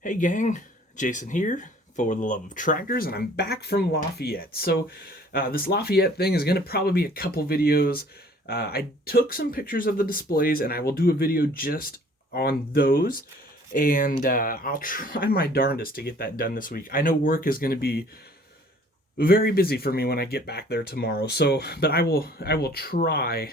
Hey gang, Jason here for the love of tractors, and I'm back from Lafayette. This Lafayette thing is going to probably be a couple videos. I took some pictures of the displays, and I will do a video just on those. And I'll try my darndest to get that done this week. I know work is going to be very busy for me when I get back there tomorrow. But I will try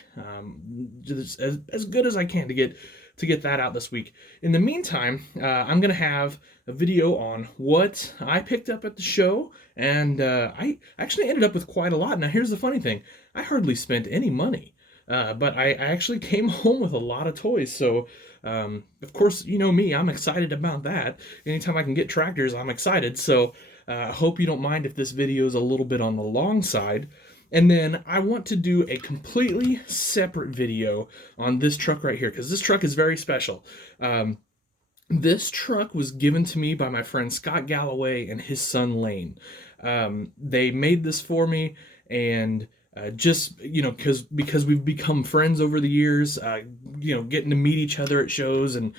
just as good as I can to get that out this week. In the meantime, I'm gonna have a video on what I picked up at the show, and I actually ended up with quite a lot. Now, here's the funny thing: I hardly spent any money, but I actually came home with a lot of toys. So. Of course, you know me, I'm excited about that. Anytime I can get tractors, I'm excited. So I hope you don't mind if this video is a little bit on the long side. And then I want to do a completely separate video on this truck right here, because this truck is very special. This truck was given to me by my friend Scott Galloway and his son Lane. They made this for me, and just because we've become friends over the years, getting to meet each other at shows and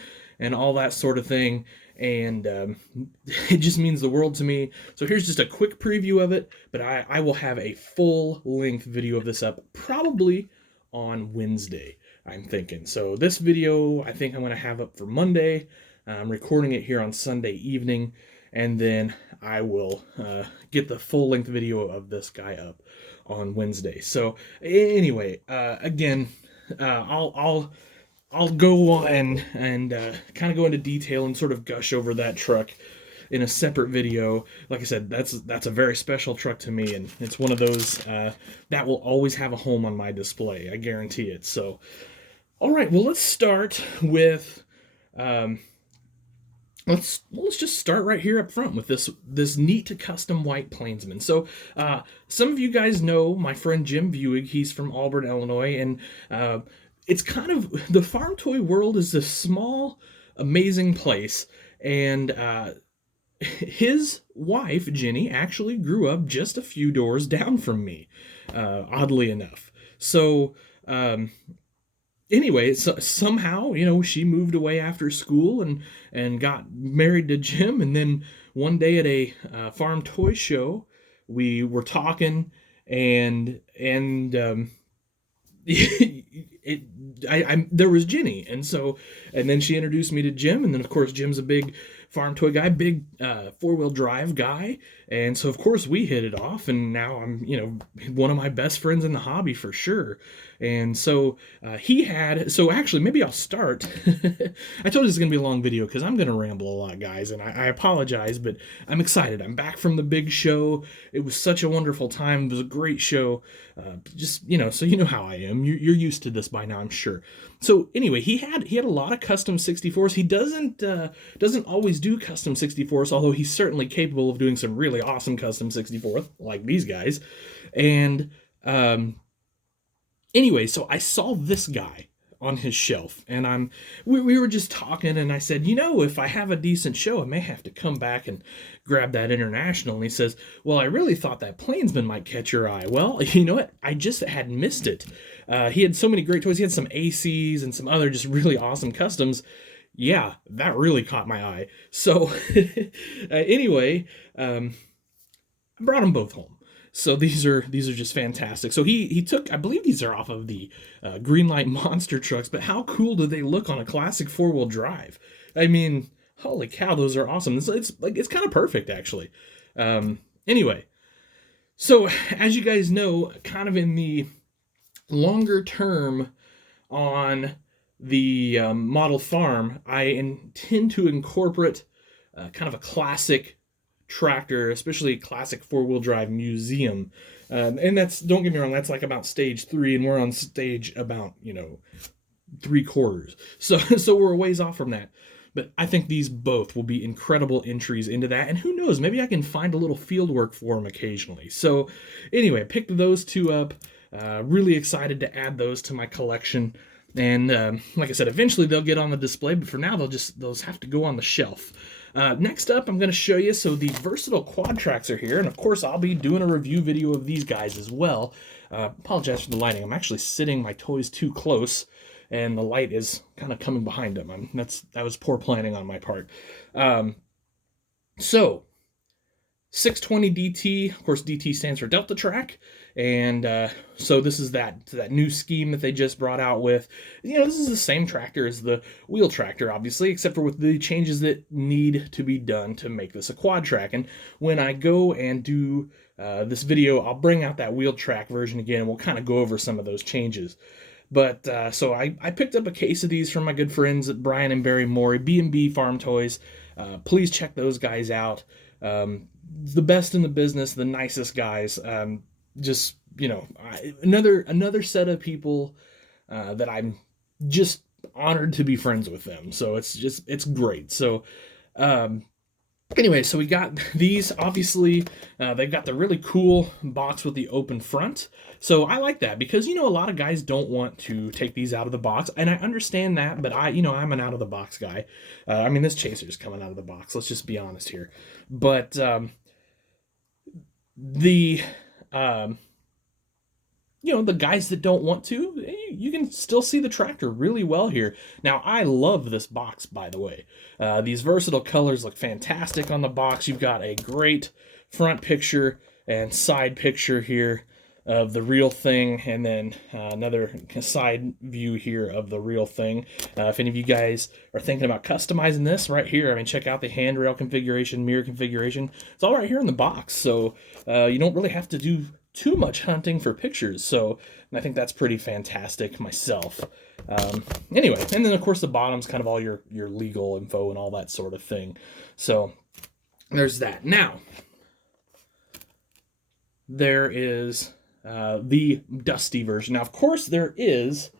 all that sort of thing, and it just means the world to me. So here's just a quick preview of it, but I will have a full-length video of this up probably on Wednesday, I'm thinking. So this video I think I'm going to have up for Monday. I'm recording it here on Sunday evening, and then I will get the full-length video of this guy up on Wednesday. So anyway, again, I'll go on and kind of go into detail and sort of gush over that truck in a separate video. Like I said, that's a very special truck to me, and it's one of those that will always have a home on my display. I guarantee it. So, all right, well, let's start with. Let's just start right here up front with this neat custom white Plainsman. So some of you guys know my friend Jim Buig. He's from Auburn, Illinois, and it's kind of, the farm toy world is this small, amazing place, and his wife Jenny actually grew up just a few doors down from me, oddly enough. So. Anyway, so somehow, she moved away after school and got married to Jim. And then one day at a farm toy show, we were talking, and there was Jenny, and then she introduced me to Jim, and then of course Jim's a big farm toy guy, big four-wheel drive guy, and so of course we hit it off, and now I'm one of my best friends in the hobby for sure. And so actually maybe I'll start. I told you it's gonna be a long video because I'm gonna ramble a lot, guys, and I apologize, but I'm excited. I'm back from the big show. It was such a wonderful time. It was a great show. So you know how I am. You're used to this by now, I'm sure. So anyway, he had a lot of custom 64s. He doesn't always do custom 64s, although he's certainly capable of doing some really awesome custom 64s like these guys. And anyway, so I saw this guy on his shelf, and we were just talking, and I said, if I have a decent show, I may have to come back and grab that International. And he says, well, I really thought that Plainsman might catch your eye. Well, you know what? I just had missed it. He had so many great toys. He had some ACs and some other just really awesome customs. Yeah, that really caught my eye. So anyway, I brought them both home. So these are just fantastic. So he took, I believe these are off of the Greenlight Monster trucks, but how cool do they look on a classic four-wheel drive? I mean, holy cow, those are awesome. It's kind of perfect, actually. Anyway, so as you guys know, kind of in the longer term on the model farm, I intend to incorporate kind of a classic tractor, especially a classic four-wheel drive museum, and that's, don't get me wrong, that's like about stage 3, and we're on stage about 3/4, so we're a ways off from that. But I think these both will be incredible entries into that, and who knows, maybe I can find a little field work for them occasionally. So anyway, I picked those two up. Really excited to add those to my collection, and like I said, eventually they'll get on the display, but for now those have to go on the shelf. Next up, I'm going to show you, so the versatile quad tracks are here, and of course I'll be doing a review video of these guys as well. Apologize for the lighting. I'm actually sitting my toys too close, and the light is kind of coming behind them. That was poor planning on my part. So 620 DT, of course, DT stands for Delta Track, and so this is that new scheme that they just brought out with. This is the same tractor as the wheel tractor, obviously, except for with the changes that need to be done to make this a quad track. And when I go and do this video, I'll bring out that wheel track version again, and we'll kind of go over some of those changes. But so I picked up a case of these from my good friends at Brian and Barry Morey, B&B Farm Toys. Please check those guys out. The best in the business, the nicest guys. Just another set of people that I'm just honored to be friends with them. So it's great. So anyway, so we got these. Obviously, they've got the really cool box with the open front. So I like that because, a lot of guys don't want to take these out of the box, and I understand that, but I'm an out of the box guy. This chaser's coming out of the box. Let's just be honest here. But the guys that don't want to, you can still see the tractor really well here. Now, I love this box, by the way. These versatile colors look fantastic on the box. You've got a great front picture and side picture here of the real thing, and then another side view here of the real thing. If any of you guys are thinking about customizing this right here, check out the handrail configuration, mirror configuration. It's all right here in the box, so you don't really have to do too much hunting for pictures. So I think that's pretty fantastic myself. Anyway, and then of course the bottom's kind of all your legal info and all that sort of thing. So there's that. Now there is the dusty version. Now, of course, there is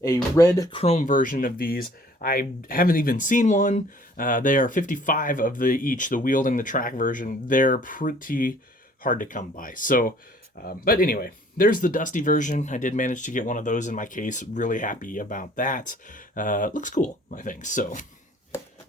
a red chrome version of these. I haven't even seen one. They are $55 of each, the wheeled and the track version. They're pretty hard to come by. So, but anyway, there's the dusty version. I did manage to get one of those in my case. Really happy about that. Looks cool, I think. So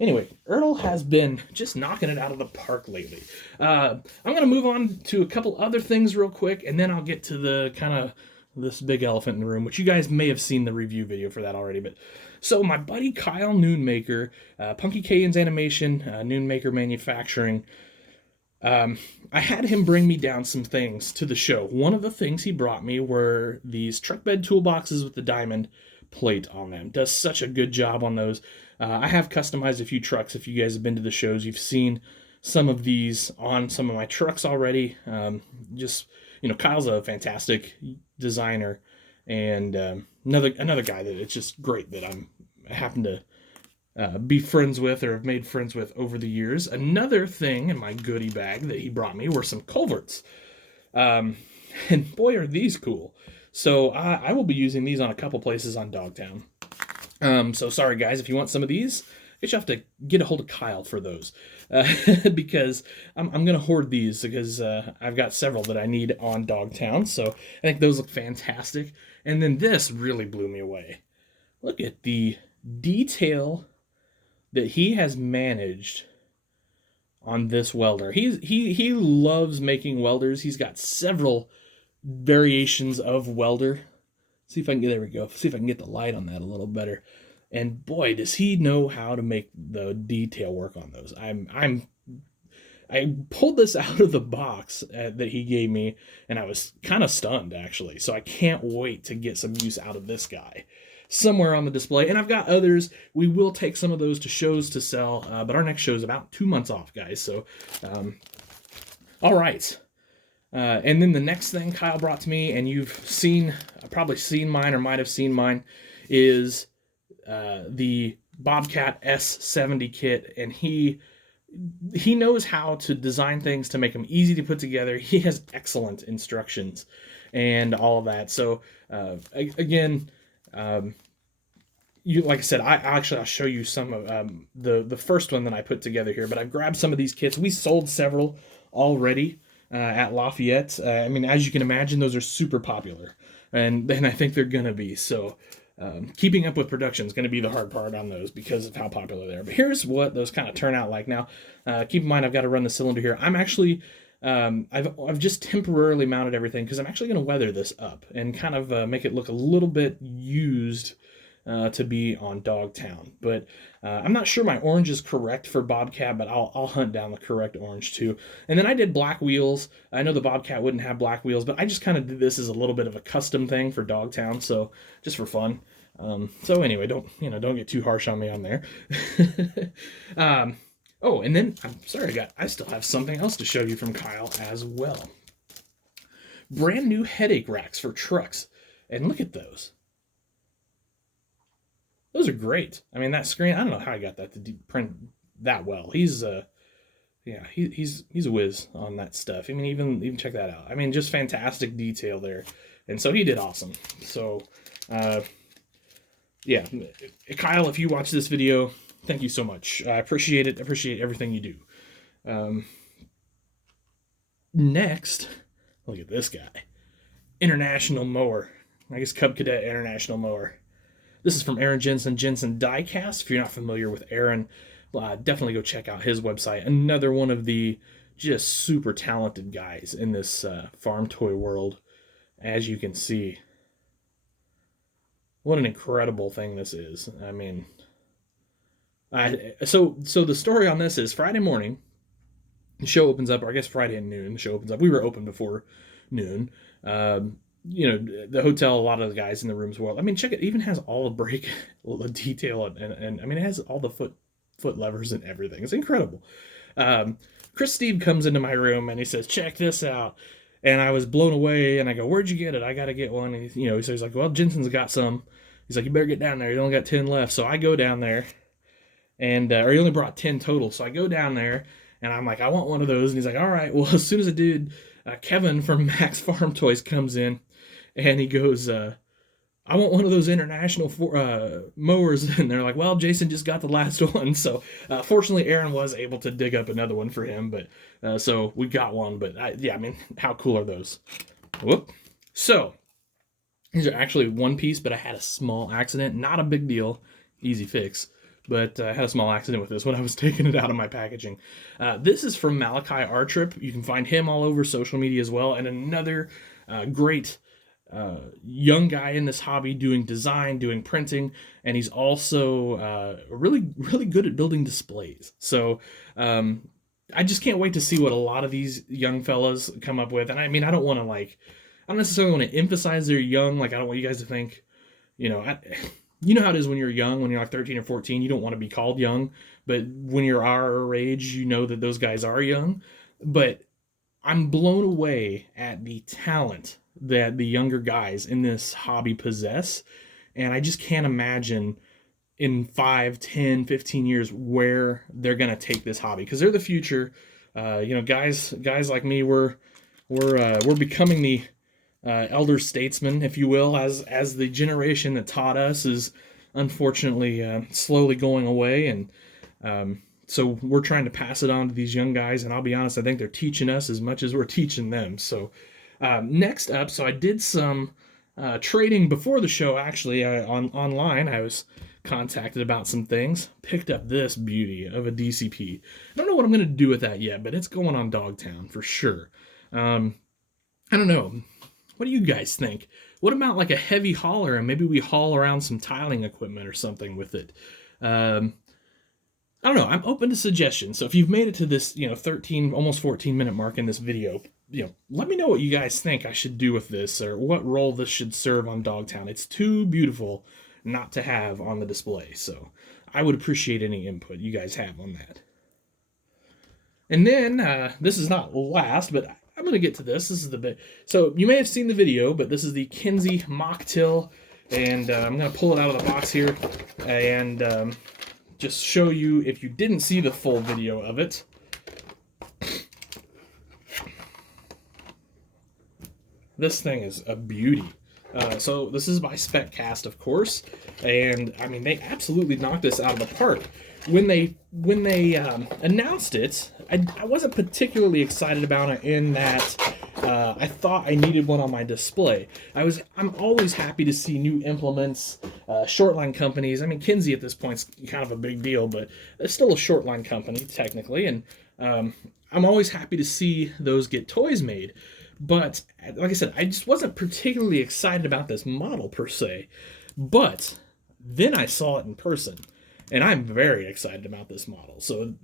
anyway, Ertl has been just knocking it out of the park lately. I'm going to move on to a couple other things real quick, and then I'll get to the kind of this big elephant in the room, which you guys may have seen the review video for that already. But so my buddy Kyle Noonmaker, Punky Cayen's Animation, Noonmaker Manufacturing, I had him bring me down some things to the show. One of the things he brought me were these truck bed toolboxes with the diamond plate on them. Does such a good job on those. I have customized a few trucks. If you guys have been to the shows, you've seen some of these on some of my trucks already. Kyle's a fantastic designer, and another guy that it's just great that I happen to be friends with or have made friends with over the years. Another thing in my goodie bag that he brought me were some culverts. And boy, are these cool. So I will be using these on a couple places on Dogtown. So sorry guys, if you want some of these, I guess you have to get a hold of Kyle for those, because I'm going to hoard these because I've got several that I need on Dogtown. So I think those look fantastic. And then this really blew me away. Look at the detail that he has managed on this welder. He loves making welders. He's got several variations of welder. See if I can get, there we go. See if I can get the light on that a little better. And boy, does he know how to make the detail work on those. I pulled this out of the box that he gave me, and I was kind of stunned actually. So I can't wait to get some use out of this guy somewhere on the display. And I've got others. We will take some of those to shows to sell, but our next show is about 2 months off, guys. So, all right. And then the next thing Kyle brought to me, and you've probably seen mine or might have seen mine, is the Bobcat S70 kit. And he knows how to design things to make them easy to put together. He has excellent instructions and all of that. So again, like I said, I'll show you some of the first one that I put together here. But I've grabbed some of these kits. We sold several already at Lafayette. As you can imagine, those are super popular, and I think they're gonna be. So keeping up with production is gonna be the hard part on those because of how popular they are. But here's what those kind of turn out like. Now, keep in mind I've got to run the cylinder here. I'm actually I've just temporarily mounted everything because I'm actually gonna weather this up and kind of make it look a little bit used to be on Dogtown. But I'm not sure my orange is correct for Bobcat, but I'll hunt down the correct orange too. And then I did black wheels. I know the Bobcat wouldn't have black wheels, but I just kind of did this as a little bit of a custom thing for Dogtown, so just for fun. So anyway, don't get too harsh on me on there. Oh, and then I'm sorry, I still have something else to show you from Kyle as well. Brand new headache racks for trucks, and look at those. Those are great. I mean, that screen, I don't know how I got that to print that well. He's yeah, he's a whiz on that stuff. I mean, even check that out. I mean, just fantastic detail there, and so he did awesome. So yeah, Kyle, if you watch this video, thank you so much. I appreciate it. I appreciate everything you do. Next, look at this guy. International mower. I guess Cub Cadet International mower. This is from Aaron Jensen Diecast. If you're not familiar with Aaron, definitely go check out his website. Another one of the just super talented guys in this farm toy world, as you can see. What an incredible thing this is. I mean, so the story on this is Friday morning, the show opens up, or I guess Friday at noon, the show opens up. We were open before noon. The hotel, a lot of the guys in the rooms were, I mean, check it, even has all the brake detail and I mean, it has all the foot levers and everything. It's incredible. Chris Steve comes into my room and he says, check this out. And I was blown away, and I go, where'd you get it? I got to get one. And so he's like, well, Jensen's got some. He's like, you better get down there. You only got 10 left. So I go down there, and or he only brought 10 total. So I go down there, and I'm like, I want one of those. And he's like, all right. Well, as soon as the dude, Kevin from Max Farm Toys comes in, and he goes, I want one of those international mowers. And they're like, well, Jason just got the last one. So fortunately, Aaron was able to dig up another one for him. But so we got one. But yeah, I mean, how cool are those? Whoop. So these are actually one piece, but I had a small accident. Not a big deal. Easy fix. But I had a small accident with this when I was taking it out of my packaging. This is from Malachi R. Trip. You can find him all over social media as well. And another great young guy in this hobby doing design, doing printing, and he's also really good at building displays. So I just can't wait to see what a lot of these young fellas come up with. And I mean, I don't necessarily want to emphasize they're young. Like, I don't want you guys to think, you know how it is when you're young, when you're like 13 or 14, you don't want to be called young, but when you're our age, you know that those guys are young. But I'm blown away at the talent that the younger guys in this hobby possess. And I just can't imagine in 5, 10, 15 years where they're going to take this hobby, because they're the future. Guys like me, we're becoming the elder statesmen, if you will, as the generation that taught us is unfortunately slowly going away. And so we're trying to pass it on to these young guys. And I'll be honest, I think they're teaching us as much as we're teaching them. So next up, so I did some trading before the show, actually, online. I was contacted about some things, picked up this beauty of a DCP. I don't know what I'm going to do with that yet, but it's going on Dogtown for sure. I don't know. What do you guys think? What about like a heavy hauler, and maybe we haul around some tiling equipment or something with it? I don't know. I'm open to suggestions. So if you've made it to this, 13, almost 14-minute mark in this video, let me know what you guys think I should do with this, or what role this should serve on Dogtown. It's too beautiful not to have on the display. So I would appreciate any input you guys have on that. And then, this is not last, but I'm going to get to this. This is the bit. So you may have seen the video, but this is the Kinsey mocktail. And I'm going to pull it out of the box here and just show you, if you didn't see the full video of it. This thing is a beauty. So this is by SpecCast, of course, and I mean, they absolutely knocked this out of the park. When they announced it, I wasn't particularly excited about it, in that I thought I needed one on my display. I'm always happy to see new implements, shortline companies. I mean, Kinsey at this point's kind of a big deal, but it's still a shortline company technically, and I'm always happy to see those get toys made. But like I said, I just wasn't particularly excited about this model per se. But Then I saw it in person, and I'm very excited about this model. So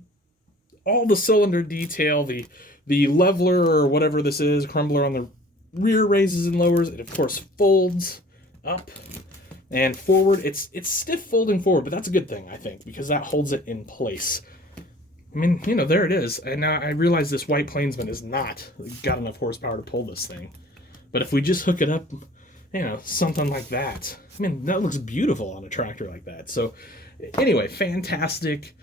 all the cylinder detail, the leveler or whatever this is, crumbler on the rear raises and lowers. It of course folds up and forward. It's stiff folding forward, but that's a good thing, I think, because that holds it in place. I mean, you know, there it is. And now I realize this White Plainsman is not got enough horsepower to pull this thing. But if we just hook it up, you know, something like that, I mean, that looks beautiful on a tractor like that. So anyway, fantastic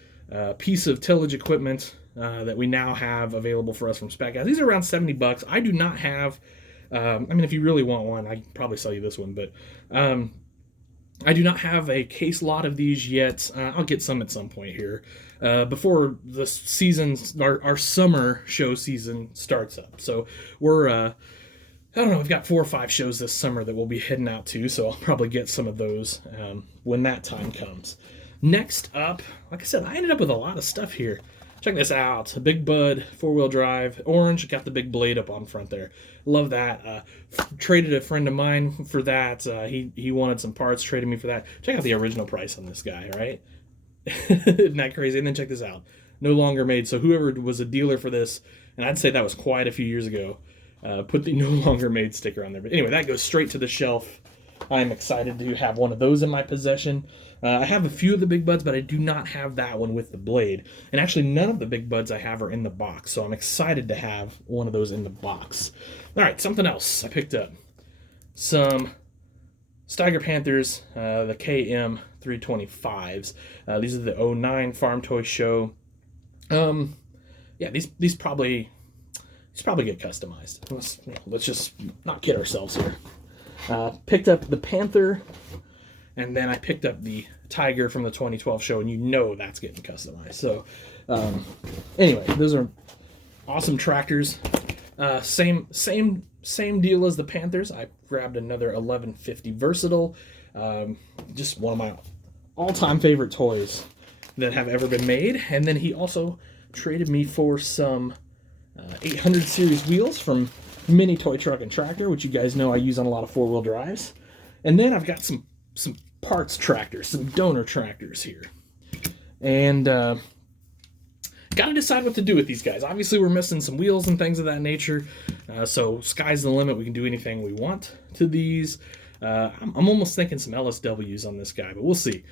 piece of tillage equipment that we now have available for us from Spec Guys. These are around $70. I do not have, I mean, if you really want one, I'd probably sell you this one, but I do not have a case lot of these yet. I'll get some at some point here before the season, our summer show season starts up. So we're, I don't know, we've got 4 or 5 shows this summer that we'll be heading out to, so I'll probably get some of those when that time comes. Next up, like I said, I ended up with a lot of stuff here. Check this out. A Big Bud 4-wheel drive. Orange, got the big blade up on front there. Love that. Traded a friend of mine for that. He wanted some parts, traded me for that. Check out the original price on this guy, right? Isn't that crazy? And then check this out. No longer made. So whoever was a dealer for this, and I'd say that was quite a few years ago, put the no longer made sticker on there. But anyway, that goes straight to the shelf. I'm excited to have one of those in my possession. I have a few of the Big Buds, but I do not have that one with the blade. And actually, none of the Big Buds I have are in the box, so I'm excited to have one of those in the box. All right, something else I picked up. Some Steiger Panthers, the KM 325s. These are the 09 Farm Toy Show. Yeah, these probably get customized. Let's just not kid ourselves here. Picked up the Panther, and then I picked up the Tiger from the 2012 show, and you know that's getting customized. So, anyway, those are awesome tractors. Same deal as the Panthers. I grabbed another 1150 Versatile. Just one of my all-time favorite toys that have ever been made. And then he also traded me for some 800 series wheels from Mini Toy Truck and Tractor, which you guys know I use on a lot of 4-wheel drives. And then I've got some parts tractors, some donor tractors here. And got to decide what to do with these guys. Obviously, we're missing some wheels and things of that nature. So sky's the limit. We can do anything we want to these. I'm almost thinking some LSWs on this guy, but we'll see.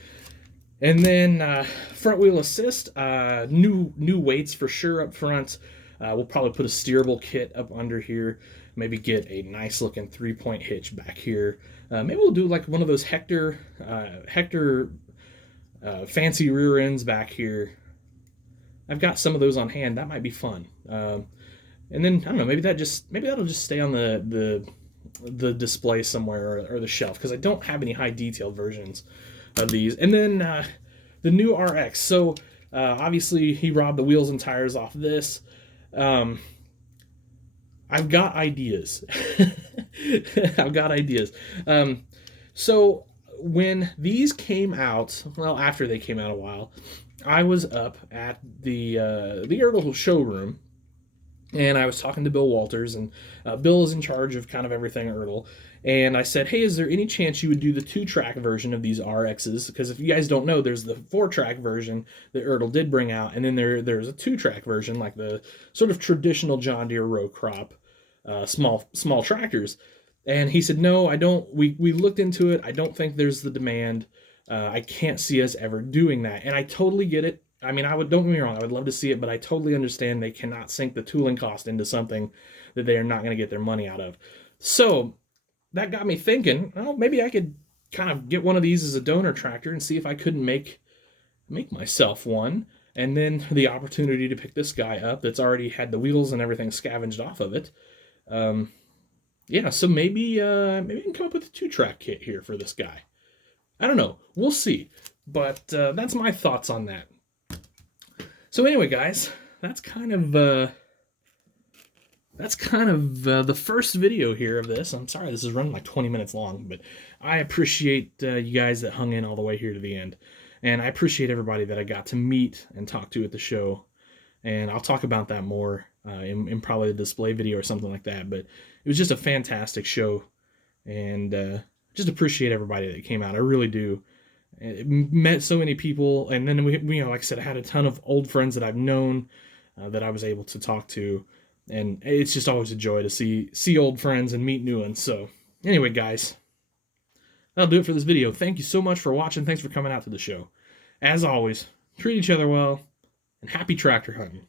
And then front wheel assist, new weights for sure up front. We'll probably put a steerable kit up under here. Maybe get a nice looking 3-point hitch back here. Maybe we'll do like one of those Hector fancy rear ends back here. I've got some of those on hand. That might be fun. And then I don't know. Maybe that'll just stay on the display somewhere or the shelf, because I don't have any high detailed versions of these. And then the new RX. So obviously he robbed the wheels and tires off this. I've got ideas. I've got ideas. So when these came out, well, after they came out a while, I was up at the Ertl showroom, and I was talking to Bill Walters, and Bill is in charge of kind of everything Ertl. And I said, hey, is there any chance you would do the 2-track version of these RXs? Because if you guys don't know, there's the 4-track version that Ertl did bring out, and then there's a 2-track version, like the sort of traditional John Deere row crop small tractors. And he said, no, I don't. We looked into it. I don't think there's the demand. I can't see us ever doing that. And I totally get it. I mean, don't get me wrong, I would love to see it, but I totally understand they cannot sink the tooling cost into something that they are not going to get their money out of. So that got me thinking, well, maybe I could kind of get one of these as a donor tractor and see if I couldn't make myself one. And then the opportunity to pick this guy up that's already had the wheels and everything scavenged off of it. Yeah, so maybe we can come up with a 2-track kit here for this guy. I don't know. We'll see. But that's my thoughts on that. So anyway, guys, that's kind of the first video here of this. I'm sorry this is running like 20 minutes long, but I appreciate you guys that hung in all the way here to the end. And I appreciate everybody that I got to meet and talk to at the show. And I'll talk about that more in probably a display video or something like that. But it was just a fantastic show. And just appreciate everybody that came out. I really do. Met so many people, and then like I said, I had a ton of old friends that I've known that I was able to talk to, and it's just always a joy to see old friends and meet new ones. So anyway, guys, that'll do it for this video. Thank you so much for watching. Thanks for coming out to the show. As always, treat each other well, and happy tractor hunting.